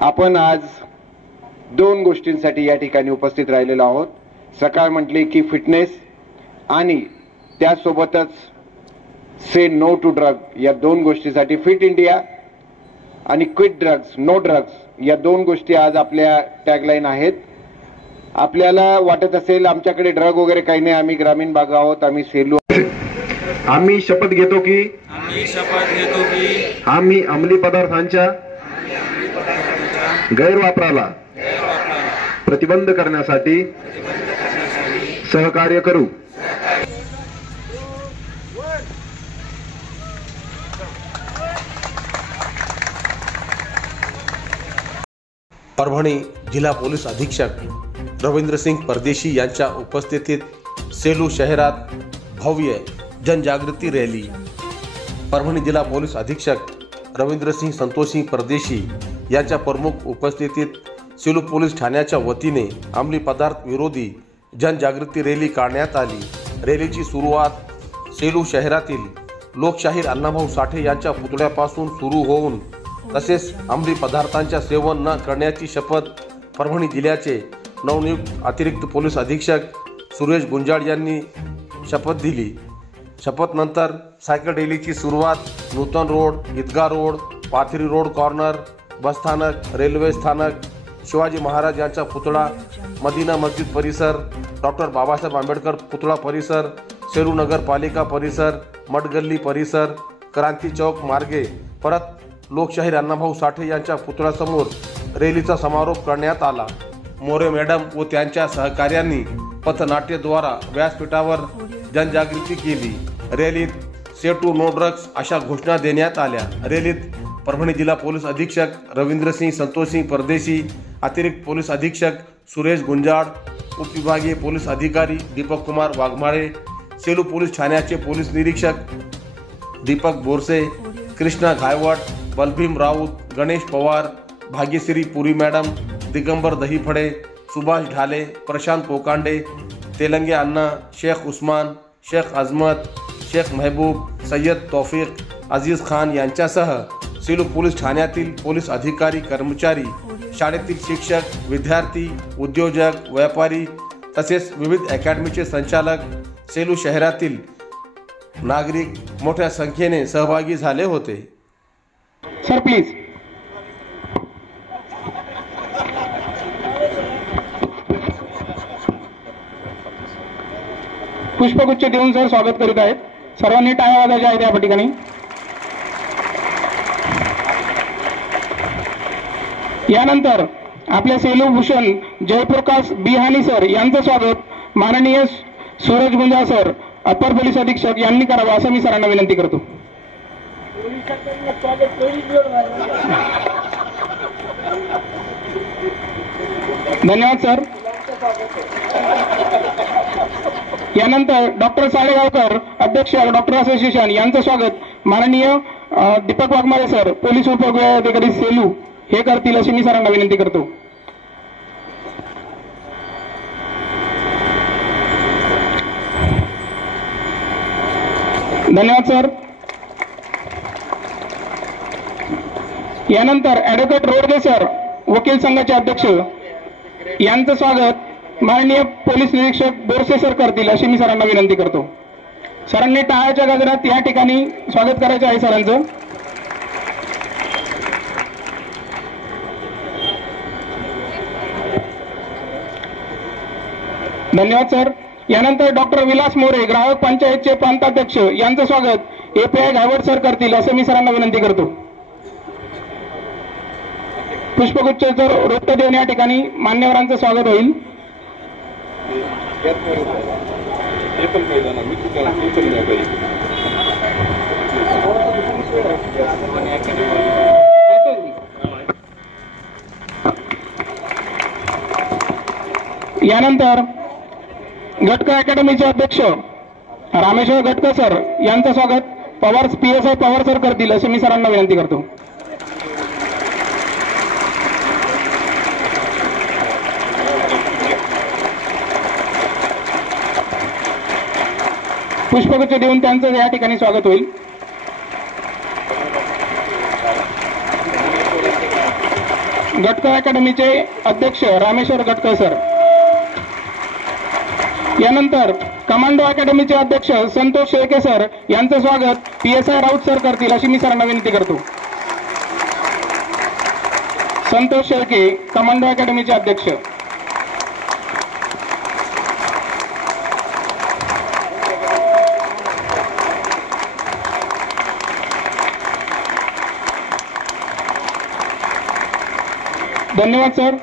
आपण आज दोन गोष्टींसाठी या ठिकाणी उपस्थित राहिलेलो आहोत. सकाळ म्हटली की फिटनेस आणि त्यासोबतच से नो टू ड्रग या दोन गोष्टीसाठी, फिट इंडिया आणि क्विट ड्रग्स, नो ड्रग्स या दोन गोष्टी आज आपल्या टॅगलाईन आहेत. आपल्याला वाटत असेल आमच्याकडे ड्रग वगैरे काही नाही, आम्ही ग्रामीण भाग आहोत, आम्ही सेलू. आम्ही शपथ घेतो की आम्ही अंमली पदार्थांच्या गैरवापराला प्रतिबंध करण्यासाठी सहकार्य करू. परभणी जिल्हा पोलीस अधीक्षक रवींद्रसिंग परदेशी यांच्या उपस्थितीत सेलू शहरात भव्य जनजागृती रॅली. परभणी जिल्हा पोलीस अधीक्षक रवींद्रसिंग संतोषसिंग परदेशी यांच्या प्रमुख उपस्थितीत सेलू पोलीस ठाण्याच्या वतीने अंमली पदार्थ विरोधी जनजागृती रॅली काढण्यात आली. रॅलीची सुरुवात सेलू शहरातील लोकशाहीर अण्णाभाऊ साठे यांच्या पुतळ्यापासून सुरू होऊन तसेच अंमली पदार्थांच्या सेवन न करण्याची शपथ परभणी जिल्ह्याचे नवनियुक्त अतिरिक्त पोलीस अधीक्षक सुरेश गुंजाळ यांनी शपथ दिली. शपथनंतर सायकल रॅलीची सुरुवात नूतन रोड, ईदगाह रोड, पाथरी रोड कॉर्नर, बसस्थानक, रेल्वे स्थानक, शिवाजी महाराज यांचा पुतळा, मदिना मस्जिद परिसर, डॉक्टर बाबासाहेब आंबेडकर पुतळा परिसर, सेलू नगरपालिका परिसर, मठगल्ली परिसर, क्रांती चौक मार्गे परत लोकशाहीर अण्णाभाऊ साठे यांच्या पुतळ्यासमोर रॅलीचा समारोप करण्यात आला. मोरे मॅडम व त्यांच्या सहकार्यांनी पथनाट्यद्वारा व्यासपीठावर जनजागृती केली. रॅलीत से टू नो ड्रग्स अशा घोषणा देण्यात आल्या. रॅलीत परभणी जिल्हा पोलीस अधीक्षक रवींद्रसिंग संतोषसिंग परदेशी, अतिरिक्त पोलीस अधीक्षक सुरेश गुंजाळ, उपविभागीय पोलीस अधिकारी दीपक कुमार वाघमारे, सेलू पोलीस ठाण्याचे पोलीस निरीक्षक दीपक बोरसे, कृष्णा घायवट, बलभीम राऊत, गणेश पवार, भाग्यश्री पुरी मॅडम, दिगंबर दहीफडे, सुभाष ढाले, प्रशांत पोकांडे, तेलंगे अण्णा, शेख उस्मान, शेख अजमत, शेख महबूब, सय्यद तौफिक, अजीज खान यांच्यासह सेलू पोलीस ठाण्यातील पोलीस अधिकारी, कर्मचारी, शाळेतील शिक्षक, विद्यार्थी, उद्योजक, व्यापारी तसेच विविध अकॅडमीचे संचालक, सेलू शहरातील नागरिक मोठ्या संख्येने सहभागी झाले होते. Sir please. पुष्पगुच्छ देऊन सर स्वागत करीत आहेत. सर्वांनी टाळ्या वाजवायच्या आहेत या ठिकाणी. यानंतर आपल्या सेलू भूषण जयप्रकाश बिहानी सर यांचं स्वागत माननीय सूरज गुंजाळ सर, अपर पोलीस अधीक्षक यांनी करावं असं मी सरांना विनंती करतो. धन्यवाद सर. यानंतर डॉक्टर साळेगावकर, अध्यक्ष डॉक्टर असोसिएशन यांचं स्वागत माननीय दीपक वाघमारे सर, पोलीस उपविभागाधिकारी सेलू हे करतील अशी मी सरांना विनंती करतो. धन्यवाद सर. यानंतर ॲडव्होकेट रोडगे सर, वकील संघाचे अध्यक्ष यांचं स्वागत माननीय पोलीस निरीक्षक बोरसे सर करतील अशी मी सरांना विनंती करतो. सरांनी टाळ्याच्या गजरात या ठिकाणी स्वागत करायचे आहे सरांचं. धन्यवाद सर. यानंतर डॉक्टर विलास मोरे, ग्राहक पंचायतचे प्रांताध्यक्ष यांचं स्वागत एपीआय घायवट सर करतील असं मी सरांना विनंती करतो. पुष्पगुच्छाचं रोपटं देऊन या ठिकाणी मान्यवरांचं स्वागत होईल. यानंतर गटकर अकॅडमीचे अध्यक्ष रामेश्वर गटकर सर यांचं स्वागत पवार PSI पवार सर करतील असे मी सरांना विनंती करतो. पुष्पगुच्छ देऊन त्यांचं या ठिकाणी स्वागत होईल. गटकर अकॅडमीचे अध्यक्ष रामेश्वर गटकर सर. यानंतर कमांडो अकॅडमीचे अध्यक्ष संतोष शेळके सर यांचं स्वागत PSI राऊत सर करतील अशी मी सरांना विनंती करतो. संतोष शेळके, कमांडो अकॅडमीचे अध्यक्ष. धन्यवाद सर.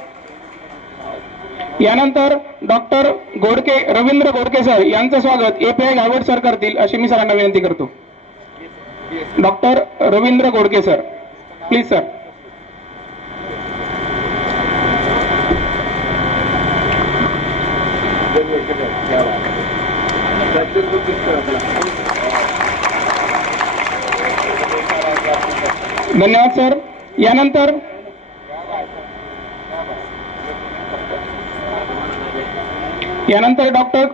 यानंतर डॉक्टर गोडके, रवींद्र गोडके सर यांचं स्वागत API गायवड सर करतील अशी मी सरांना विनंती करतो. Doctor Ravindra Godke sir, please sir. धन्यवाद सर. यानंतर डॉक्टर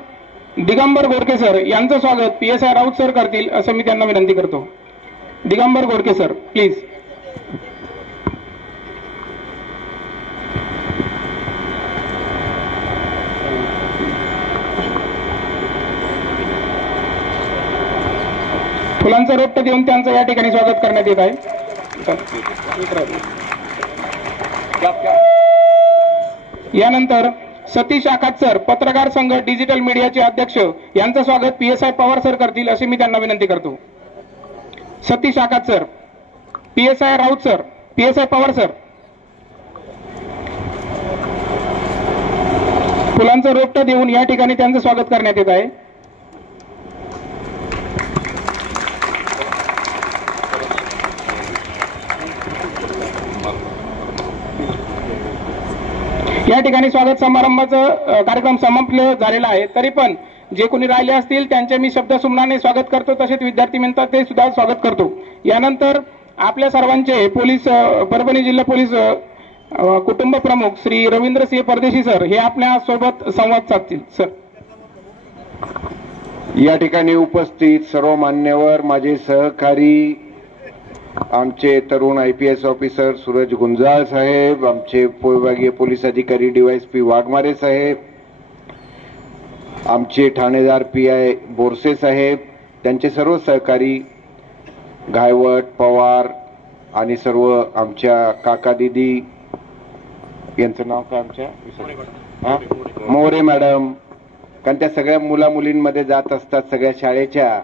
दिगंबर गोडके सर यांचं स्वागत PSI राऊत सर करतील असं मी त्यांना विनंती करतो. Digambar Godke sir, please. फुलांचा रोपटं देऊन त्यांचं या ठिकाणी स्वागत करण्यात येत आहे. यानंतर सतीश आखात सर, पत्रकार संघ डिजिटल मीडियाचे अध्यक्ष यांचं स्वागत PSI पवार सर करतील अशी मी त्यांना विनंती करतो. सतीश आखात sir, PSI Raut sir, PSI Pawar sir. फुलांचं रोपटं देऊन या ठिकाणी त्यांचं स्वागत करण्यात येत आहे. या ठिकाणी स्वागत समारंभाचं कार्यक्रम समाप्त झालेला आहे. तरी पण जे कोणी राहिले असतील त्यांचे मी शब्दसुमनाने स्वागत करतो. तसेच विद्यार्थी म्हणतात ते सुद्धा स्वागत करतो. यानंतर आपल्या सर्वांचे पोलीस, परभणी जिल्हा पोलीस कुटुंब प्रमुख श्री रवींद्रसिंह परदेशी सर हे आपल्या सोबत संवाद साधतील. सर. या ठिकाणी उपस्थित सर्व मान्यवर, माझे सहकारी, आमचे तरुण IPS ऑफिसर सूरज गुंजाळ साहेब, आमचे विभागीय पोलीस अधिकारी DYSP वाघमारे साहेब, आमचे ठाणेदार PI बोरसे साहेब, त्यांचे सर्व सहकारी गायवट, पवार आणि सर्व आमच्या काका दिदी, यांचं नाव काय आमच्या मोरे मॅडम, कारण त्या सगळ्या मुला मुलींमध्ये जात असतात सगळ्या शाळेच्या,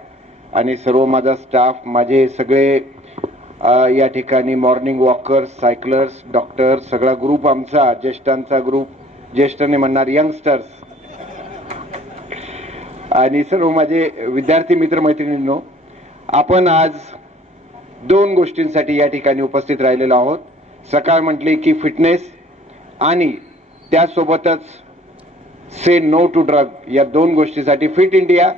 आणि सर्व माझा स्टाफ, माझे सगळे या ठिकाणी मॉर्निंग वॉकर्स, सायकलर्स, डॉक्टर, सगळा ग्रुप आमचा, ज्येष्ठांचा ग्रुप, ज्येष्ठ नाही म्हणणार यंगस्टर्स, आणि सर्व माझे विद्यार्थी मित्र मैत्रिणींनो, आपण आज दोन गोष्टींसाठी या ठिकाणी उपस्थित राहिलेलो आहोत. सकाळ म्हटली की फिटनेस आणि त्यासोबतच से नो टू ड्रग या दोन गोष्टीसाठी, फिट इंडिया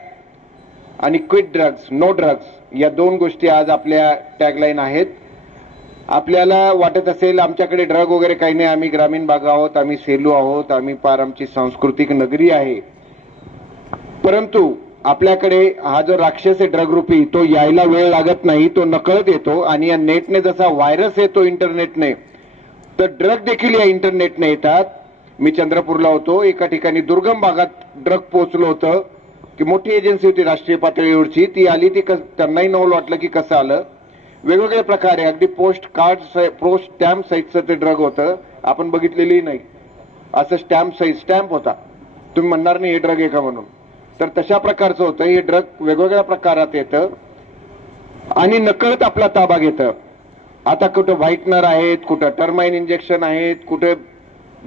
आणि क्विट ड्रग्स, नो ड्रग्स या दोन गोष्टी आज आपल्या टॅगलाईन आहेत. आपल्याला वाटत असेल आमच्याकडे ड्रग वगैरे काही नाही, आम्ही ग्रामीण भाग आहोत, आम्ही सेलू आहोत, आम्ही पार आमची सांस्कृतिक नगरी आहे, परंतु आपल्याकडे हा जो राक्षस आहे ड्रग रूपी, तो यायला वेळ लागत नाही, तो नकळत येतो. आणि या नेटने जसा व्हायरस येतो इंटरनेटने, तर ड्रग देखील या इंटरनेटने येतात. मी चंद्रपूरला होतो, एका ठिकाणी दुर्गम भागात ड्रग पोहोचलो होतं की मोठी एजन्सी होती राष्ट्रीय पातळीवरची, ती आली, ती त्यांनाही नवल वाटलं की कसं आलं. वेगवेगळ्या प्रकारे अगदी पोस्ट स्टॅम्प साईजचं ते ड्रग होतं, आपण बघितलेली नाही, असं स्टॅम्प होता, तुम्ही म्हणणार नाही हे ड्रग आहे का म्हणून. तर तशा प्रकारचं होतं हे ड्रग, वेगवेगळ्या प्रकारात येतं आणि नकळत आपला ताबा घेतं. आता कुठं व्हाईटनर आहेत, कुठं टर्माइन इंजेक्शन आहेत, कुठे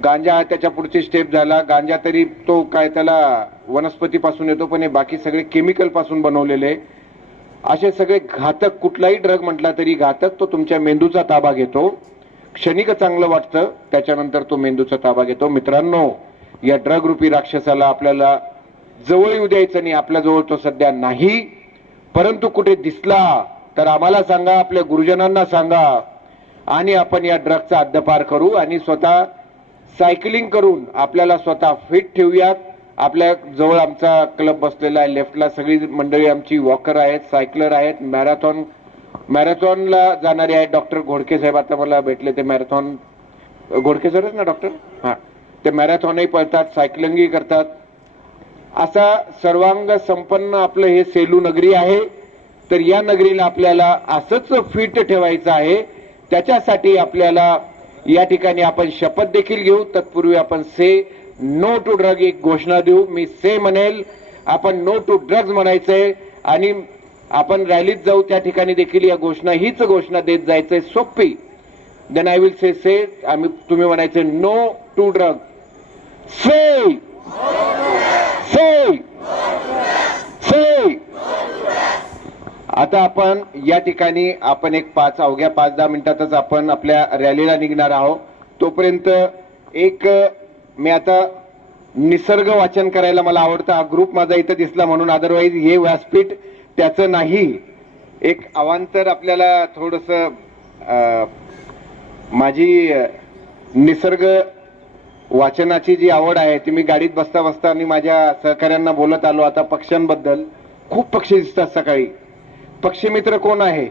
गांजा, त्याच्या पुढची स्टेप झाला गांजा, तरी तो काय त्याला वनस्पतीपासून येतो, पण हे बाकी सगळे केमिकल पासून बनवलेले. असे सगळे घातक, कुठलाही ड्रग म्हटला तरी घातक, तो तुमच्या मेंदूचा ताबा घेतो. क्षणिक चांगलं वाटतं, त्याच्यानंतर तो मेंदूचा ताबा घेतो. मित्रांनो, या ड्रग रूपी राक्षसाला आपल्याला जवळ येऊ द्यायचं नाही. आपल्या जवळ तो सध्या नाही, परंतु कुठे दिसला तर आम्हाला सांगा, आपल्या गुरुजनांना सांगा, आणि आपण या ड्रगचा हद्दपार करू आणि स्वतः सायकलिंग करून आपल्याला स्वतः फिट ठेवूयात. आपल्या जवळ आमचा क्लब बसलेला आहे, लेफ्टला सगळी मंडळी आमची वॉकर आहेत, सायकलर आहेत, मॅरेथॉनला जाणारे आहेत. डॉक्टर घोडके साहेब आता मला भेटले, ते मॅरेथॉन घोडके सरच ना डॉक्टर, हा, ते मॅरेथॉनही पळतात, सायकलिंगही करतात. असा सर्वांग संपन्न आपलं हे सेलू नगरी आहे. तर या नगरीला आपल्याला असंच फिट ठेवायचं आहे. त्याच्यासाठी आपल्याला या ठिकाणी आपण शपथ देखील घेऊ. तत्पूर्वी आपण से नो टू ड्रग एक घोषणा देऊ. मी से म्हणेल, आपण नो टू ड्रग्ज म्हणायचंय आणि आपण रॅलीत जाऊ त्या ठिकाणी देखील या घोषणा हीच घोषणा देत जायचंय सोपी. देन आय विल से आम्ही तुम्ही म्हणायचे नो टू ड्रग. से से से. आता आपण या ठिकाणी आपण एक अवघ्या 5-10 मिनिटातच आपण आपल्या रॅलीला निघणार आहोत. तोपर्यंत एक मी आता निसर्ग वाचन करायला मला आवडतं. हा ग्रुप माझा इथं दिसला म्हणून, अदरवाईज हे व्यासपीठ त्याचं नाही. एक अवांतर आपल्याला थोडस माझी निसर्ग वाचनाची जी आवड आहे ती मी गाडीत बसता बसता आणि माझ्या सहकाऱ्यांना बोलत आलो. आता पक्ष्यांबद्दल खूप पक्षी दिसतात सकाळी. पक्षी मित्र कोण आहे?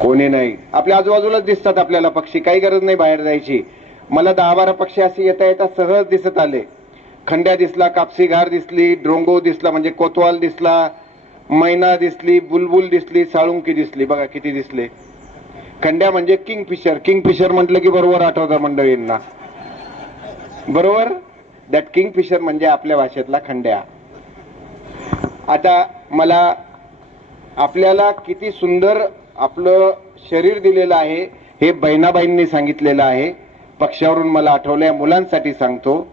कोणी नाही. आपल्या आजूबाजूलाच दिसतात आपल्याला पक्षी, काही गरज नाही बाहेर जायची. मला 10-12 पक्षी असे येता येता सहज दिसत आले. खंड्या दिसला, कापसी घार दिसली, ड्रोंगो दिसला म्हणजे कोतवाल दिसला, मैना दिसली, बुलबुल दिसली, साळुंकी दिसली. बघा किती दिसले. खंड्या म्हणजे किंगफिशर. किंगफिशर म्हटलं की बरोबर आठवतं मंडळींना, बरोबर. दॅट किंगफिशर म्हणजे आपल्या भाषेतला खंड्या. आता मला आपल्याला किती सुंदर आपलं शरीर दिलेलं आहे हे बहिणाबाईंनी सांगितलेलं आहे. पक्षावरून मला आठवलंय, मुलांसाठी सांगतो.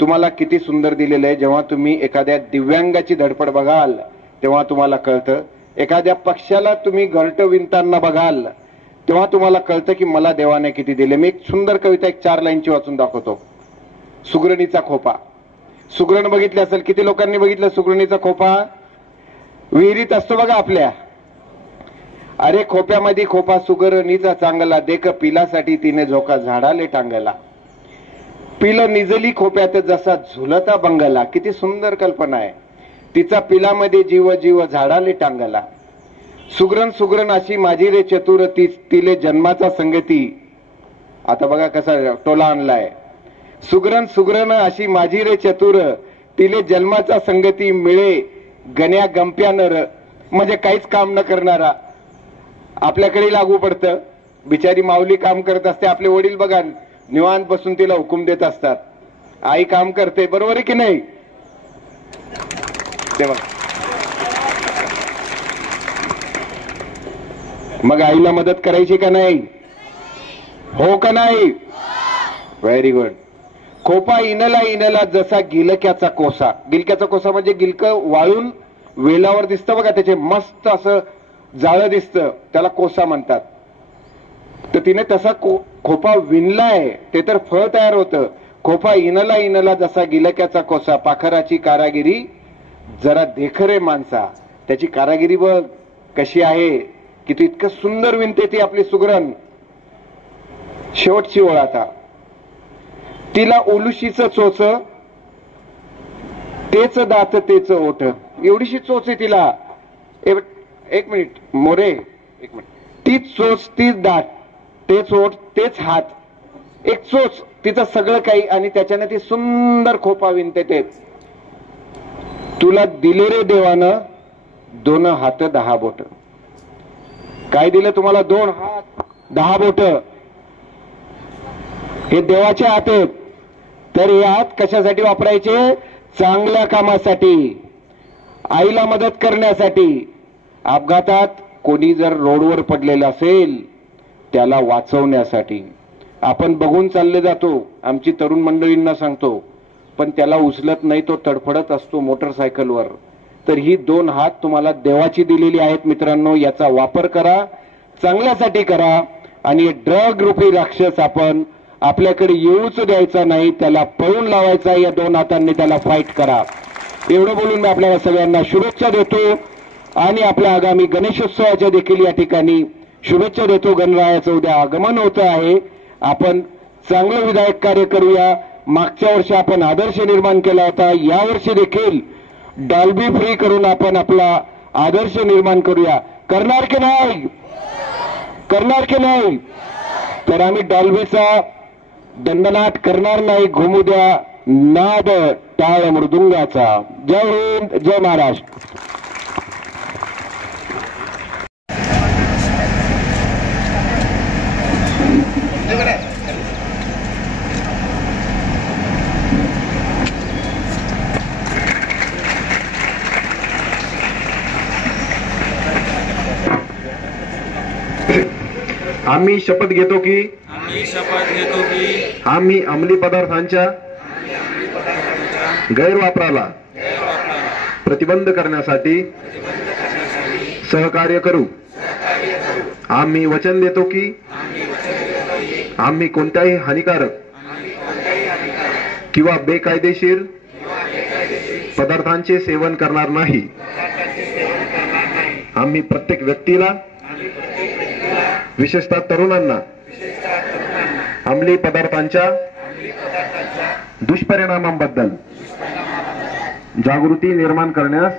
तुम्हाला किती सुंदर दिलेलं आहे. जेव्हा तुम्ही एखाद्या दिव्यांगाची धडपड बघाल तेव्हा तुम्हाला कळतं. एखाद्या पक्षाला तुम्ही घरटं विणताना बघाल तेव्हा तुम्हाला कळतं की मला देवाने किती दिले. मी एक सुंदर कविता 4 लाईनची वाचून दाखवतो. सुगरणीचा खोपा. सुगरण बघितले असेल, किती लोकांनी बघितलं सुगरणीचा खोपा? विहिरीत असतो बघा आपल्या. अरे खोप्यामध्ये खोपा सुगरणीचा चांगला, देख पिलासाठी तिने झोका झाडाले टांगला. पिलं निजली खोप्यात जसा झुलता बंगला. किती सुंदर कल्पना आहे. तिचा पिलामध्ये जीव जीव झाडाले टांगला. सुगरण सुगरण अशी माझी रे चतुर, तिले जन्माचा संगती. आता बघा कसा टोला आणलाय. सुगरण सुगरण अशी माझी रे चतुर, तिले जन्माचा संगती मिळे गण्या गंप्यानर. म्हणजे काहीच काम न करणारा आपल्याकडे लागू पडतं. बिचारी माऊली काम करत असते. आपले वडील बघा निवांत बसून तिला हुकूम देत असतात. आई काम करते, बरोबर आहे की नाही? ते बघा. मग आईला मदत करायची का नाही? हो का नाही? Very good. खोपा इनला इनला जसा गिलक्याचा कोसा. गिलक्याचा कोसा म्हणजे गिलकं वाळून वेलावर दिसतं बघा, त्याचे मस्त असं जाळं दिसतं, त्याला कोसा म्हणतात. तर तिने तसा खोपा विणलाय, ते तर फळ तयार होतं. खोपा इनला इनला जसा गिलक्याचा कोसा, पाखराची कारागिरी जरा देखरे माणसा. त्याची कारागिरी बघ कशी आहे, किती इतकं सुंदर विणते ती आपली सुगरण. शेवटची ओळ आता. तिला उलुशीचं चोच, तेच दात तेच ओठ. एवढीशी चोच आहे तिला. एक मिनिट मोरे, एक मिनिट. तीच चोच, तीच दात, तेच ओठ, तेच हात, एक चोच, तिचं सगळं काही, आणि त्याच्याने ती सुंदर खोपा विणते. ते तुला दिले रे देवानं 2 हात 10 बोट. काय दिलं तुम्हाला? 2 हात 10 बोट. हे देवाचे हात आहेत. तर हे हात कशासाठी वापरायचे? चांगल्या कामासाठी, आईला मदत करण्यासाठी. अपघातात कोणी जर रोडवर पडलेला असेल त्याला वाचवण्यासाठी. आपण बघून चालले जातो, आमची तरुण मंडळींना सांगतो, पण त्याला उचलत नाही, तो तडफडत असतो मोटरसायकलवर. तर ही 2 हात तुम्हाला देवाची दिलेली आहेत मित्रांनो. याचा वापर करा, चांगल्यासाठी करा. आणि ड्रग रूपी राक्षस आपण आपल्याकडे येऊच द्यायचा नाही, त्याला पळून लावायचा. या 2 हातांनी त्याला फाईट करा. एवढं बोलून मी आपल्याला सगळ्यांना शुभेच्छा देतो आणि आपल्या आगामी गणेशोत्सवाच्या देखील या ठिकाणी शुभेच्छा देतो. गणरायाचं उद्या आगमन होतं आहे. आपण चांगलं विधायक कार्य करूया. मागच्या वर्षी आपण आदर्श निर्माण केला होता, यावर्षी देखील डॉल्बी फ्री करून आपण आपला आदर्श निर्माण करूया. करणार की नाही? करणार की नाही? तर आम्ही डॉल्बीचा दंडनाट करणार नाही, घुमू द्या नाद टाळ मृदुंगाचा. जय हिंद, जय महाराष्ट्र. आम्ही शपथ घेतो की आम्ही अंमली पदार्थांच्या गैरवापराला प्रतिबंध करण्यासाठी सहकार्य करू. आम्ही वचन देतो की आम्ही कोणत्याही हानिकारक किंवा बेकायदेशीर पदार्थांचे सेवन करणार नाही. आम्ही प्रत्येक व्यक्तीला, विशेषतः तरुणांना, अंमली पदार्थांच्या दुष्परिणामांबद्दल जागृती निर्माण करण्यास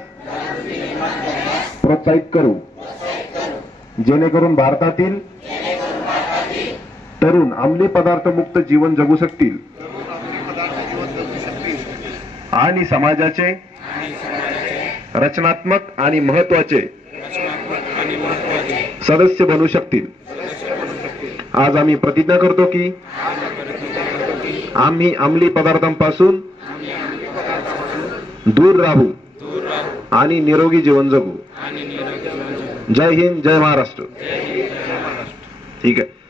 प्रोत्साहित करू, जेणेकरून भारतातील तरुण अंमली पदार्थ मुक्त जीवन जगू शकतील आणि समाजाचे रचनात्मक आणि महत्वाचे सदस्य बनू शकतील. आज आम्ही प्रतिज्ञा करतो की आम्ही अंमली पदार्थांपासून दूर राहू आणि निरोगी जीवन जगू. जय हिंद, जय महाराष्ट्र. ठीक आहे.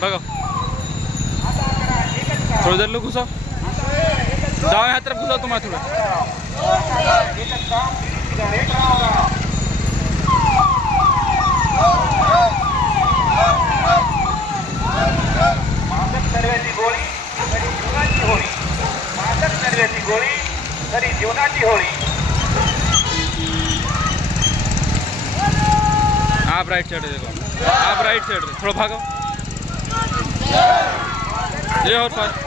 बघा थोडं जर घुसा डाव्या हात तरफ घुसा तुम्हाला थोडं जीवनाची होळी आप राइट साइड देखो आप राइट साइड थोड़ा भागो ये और fast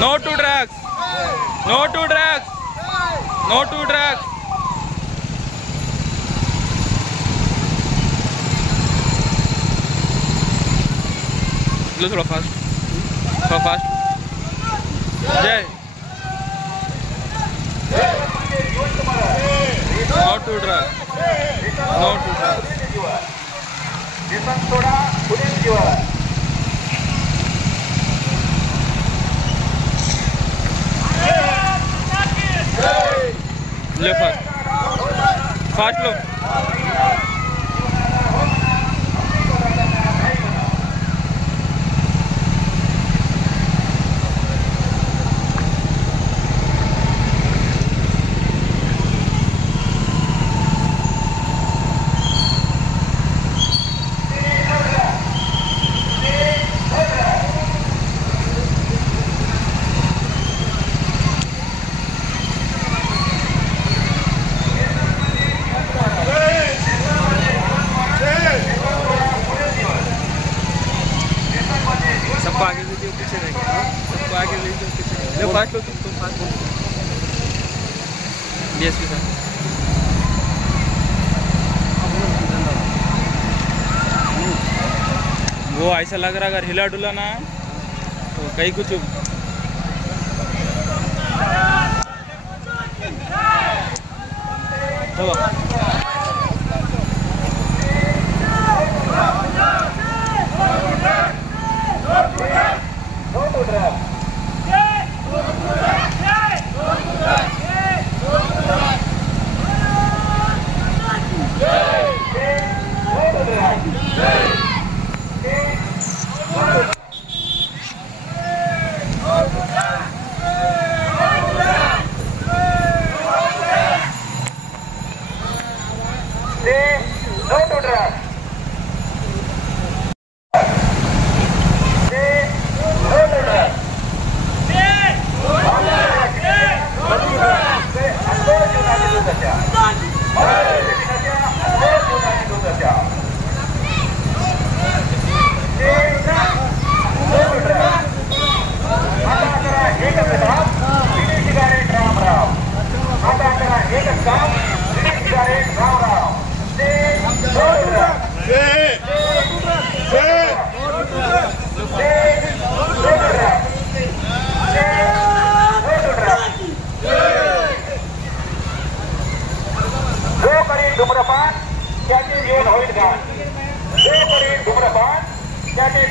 no to drugs no to drugs no to drugs लो थोड़ा फास्ट जय Not to drug. Not to drug. थोडा पुढे जीवाला ले फास्ट लो सबको आगे ले जाओ पीछे रहेंगे सबको आगे ले जाओ पीछे रहेंगे ले फास्ट लो तुम फास्ट बोलो डीएसपी साहब वो ऐसा लग रहा अगर हिला डुला ना तो कहीं कुछ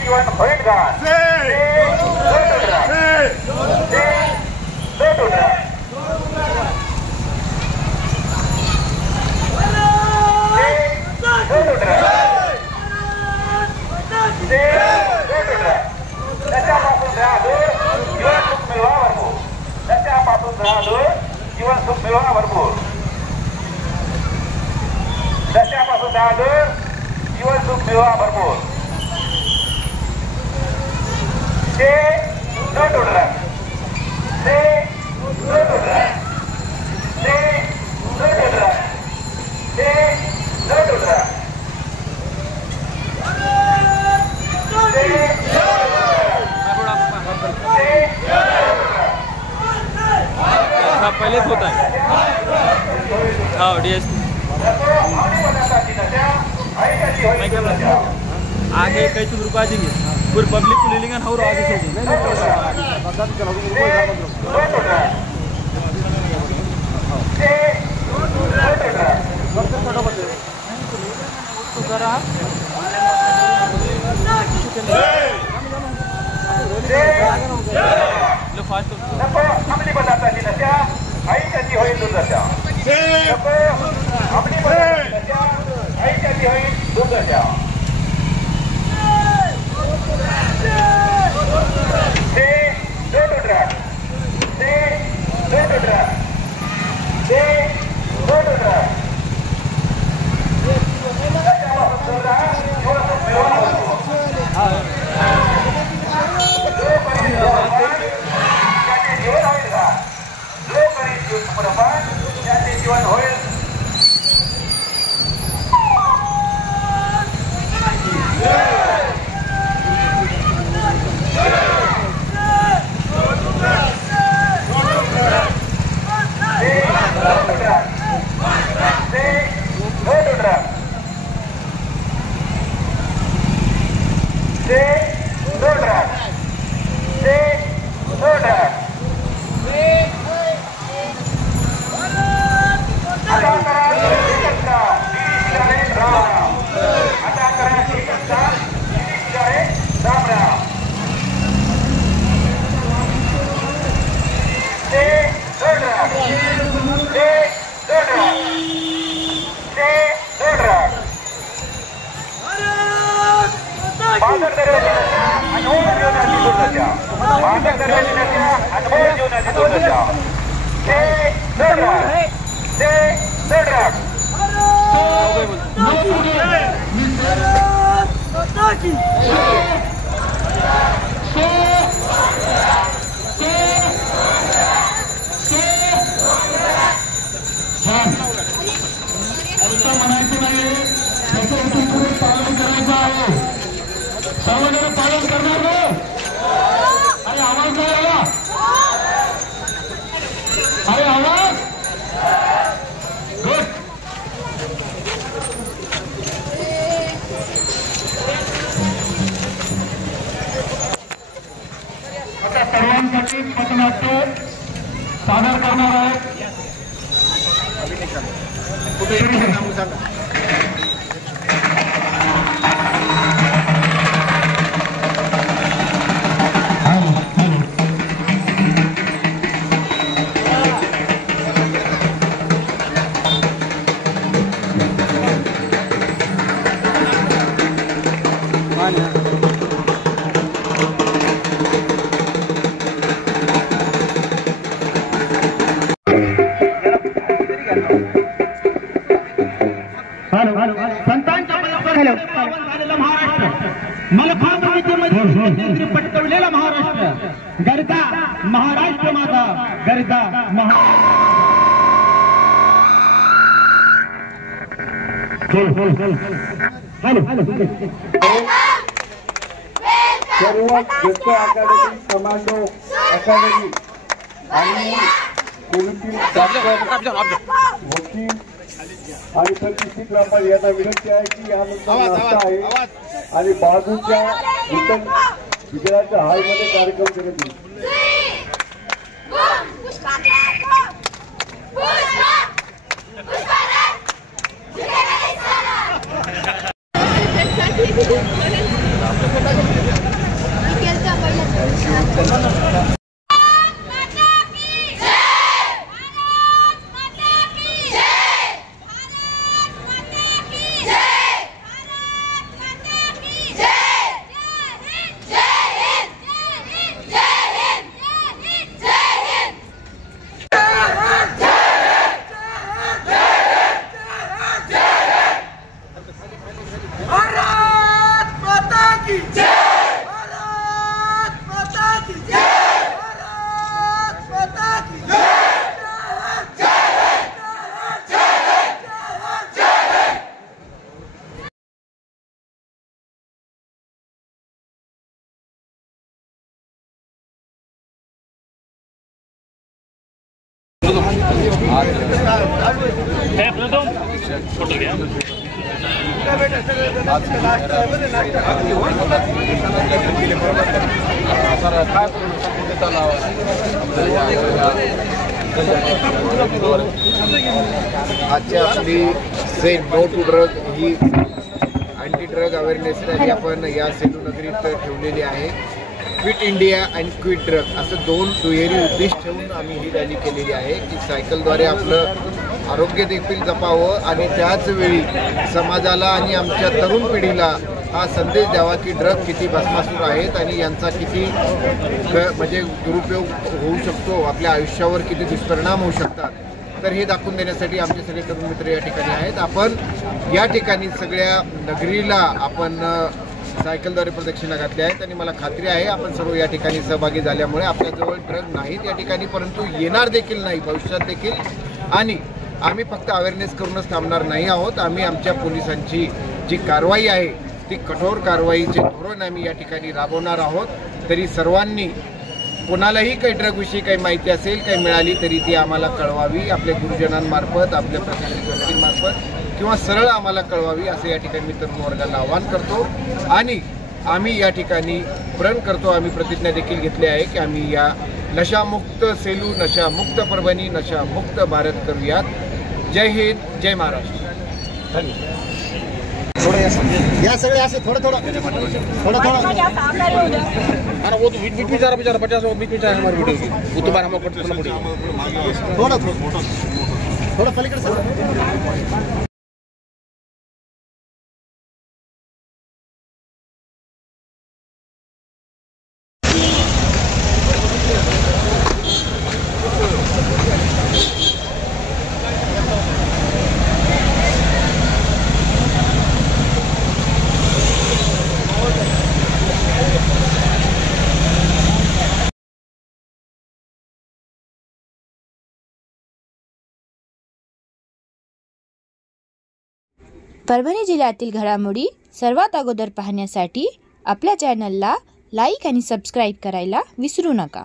जीवन होईल का? त्याच्यापासून जीवन सुख मिळवा भरपूर. त्याच्यापासून जीवन सुख मिळवा भरपूर. त्याच्यापासून जीवन सुख मिळवा भरपूर. ते न तोडला. ते न तोडला. ते न तोडला. ते न तोडला. पहले होता है हाँ DS आगे कई तो रुपा देंगे पूरी पब्लिक को ले लेंगे और आगे चलेंगे आपली पदार्थाची नद्या आईच्याची होईल दुधाच्या. आपली पदार्थाची नद्या आईच्याची होईल दुधाच्या. ते डोडरा. ते डोडरा. ते डोडरा. जीवन होईल. पालन करणार ना. अरे आवाज नाही आला. अरे आवाज गुड. आता सर्वांसाठी पथनाट्य सादर करणार आहेत. संतांच्या झालेला महाराष्ट्र, मलफाद विद्येमध्ये पटकवलेला महाराष्ट्र, गरजा महाराष्ट्र माझा, गरजा सर्व जस्त अकादमी, कमांडो अकादमी आणि पोलिसील वकील आणि प्रतिष्ठित ग्रामपंचायत यांना विनंती आहे की यानंतर नाश्ता आहे आणि बाजूच्या नूतन विद्यालयाच्या हॉलमध्ये कार्यक्रम करत येईल. Thank you. आजची आपली से नो टू ड्रग ही अँटी ड्रग अवेअरनेस रॅली आपण या सेलू नगरीत ठेवलेली आहे. क्विट इंडिया आणि क्विट ड्रग असं दोन दुहेरी उद्देश ठेवून आम्ही ही रॅली केलेली आहे की सायकलद्वारे आपलं आरोग्य देखील जपावं आणि त्याच वेळी समाजाला आणि आमच्या तरुण पिढीला हा संदेश द्यावा की ड्रग किती भस्मासूर आहेत आणि यांचा किती म्हणजे दुरुपयोग होऊ शकतो, आपल्या आयुष्यावर किती दुष्परिणाम होऊ शकतात. तर हे दाखवून देण्यासाठी आमचे सगळे तरुण मित्र या ठिकाणी आहेत. आपण या ठिकाणी सगळ्या नगरीला आपण सायकलद्वारे प्रदक्षिणा घातल्या आहेत आणि मला खात्री आहे आपण सर्व या ठिकाणी सहभागी झाल्यामुळे आपल्याजवळ ड्रग नाहीत या ठिकाणी, परंतु येणार देखील नाही भविष्यात देखील. आणि आम्ही फक्त अवेअरनेस करूनच थांबणार नाही आहोत. आम्ही आमच्या पोलिसांची जी कारवाई आहे ती कठोर कारवाईचे धोरण आम्ही या ठिकाणी राबवणार आहोत. तरी सर्वांनी कोणालाही काही ड्रगविषयी काही माहिती असेल, काही मिळाली तरी ती आम्हाला कळवावी, आपल्या गुरुजनांमार्फत, आपल्या प्रशासकीय व्यक्तींमार्फत किंवा सरळ आम्हाला कळवावी असं या ठिकाणी मी तरुण वर्गाला आवाहन करतो. आणि आम्ही या ठिकाणी प्रण करतो, आम्ही प्रतिज्ञा देखील घेतली आहे की आम्ही या नशामुक्त सेलू, नशामुक्त परभणी, नशामुक्त भारत करूयात. जय हिंद, जय महाराष्ट्र. या सगळे असे थोडं थोडं अरे वो तो बीच में बेचारा 50 बीच में हमारी वीडियो वो तो बार हम थोडं पलीकडे सर. परभणी जिल्ह्यातील घडामोडी सर्वात अगोदर पाहण्यासाठी आपल्या चॅनलला लाईक आणि सबस्क्राईब करायला विसरू नका.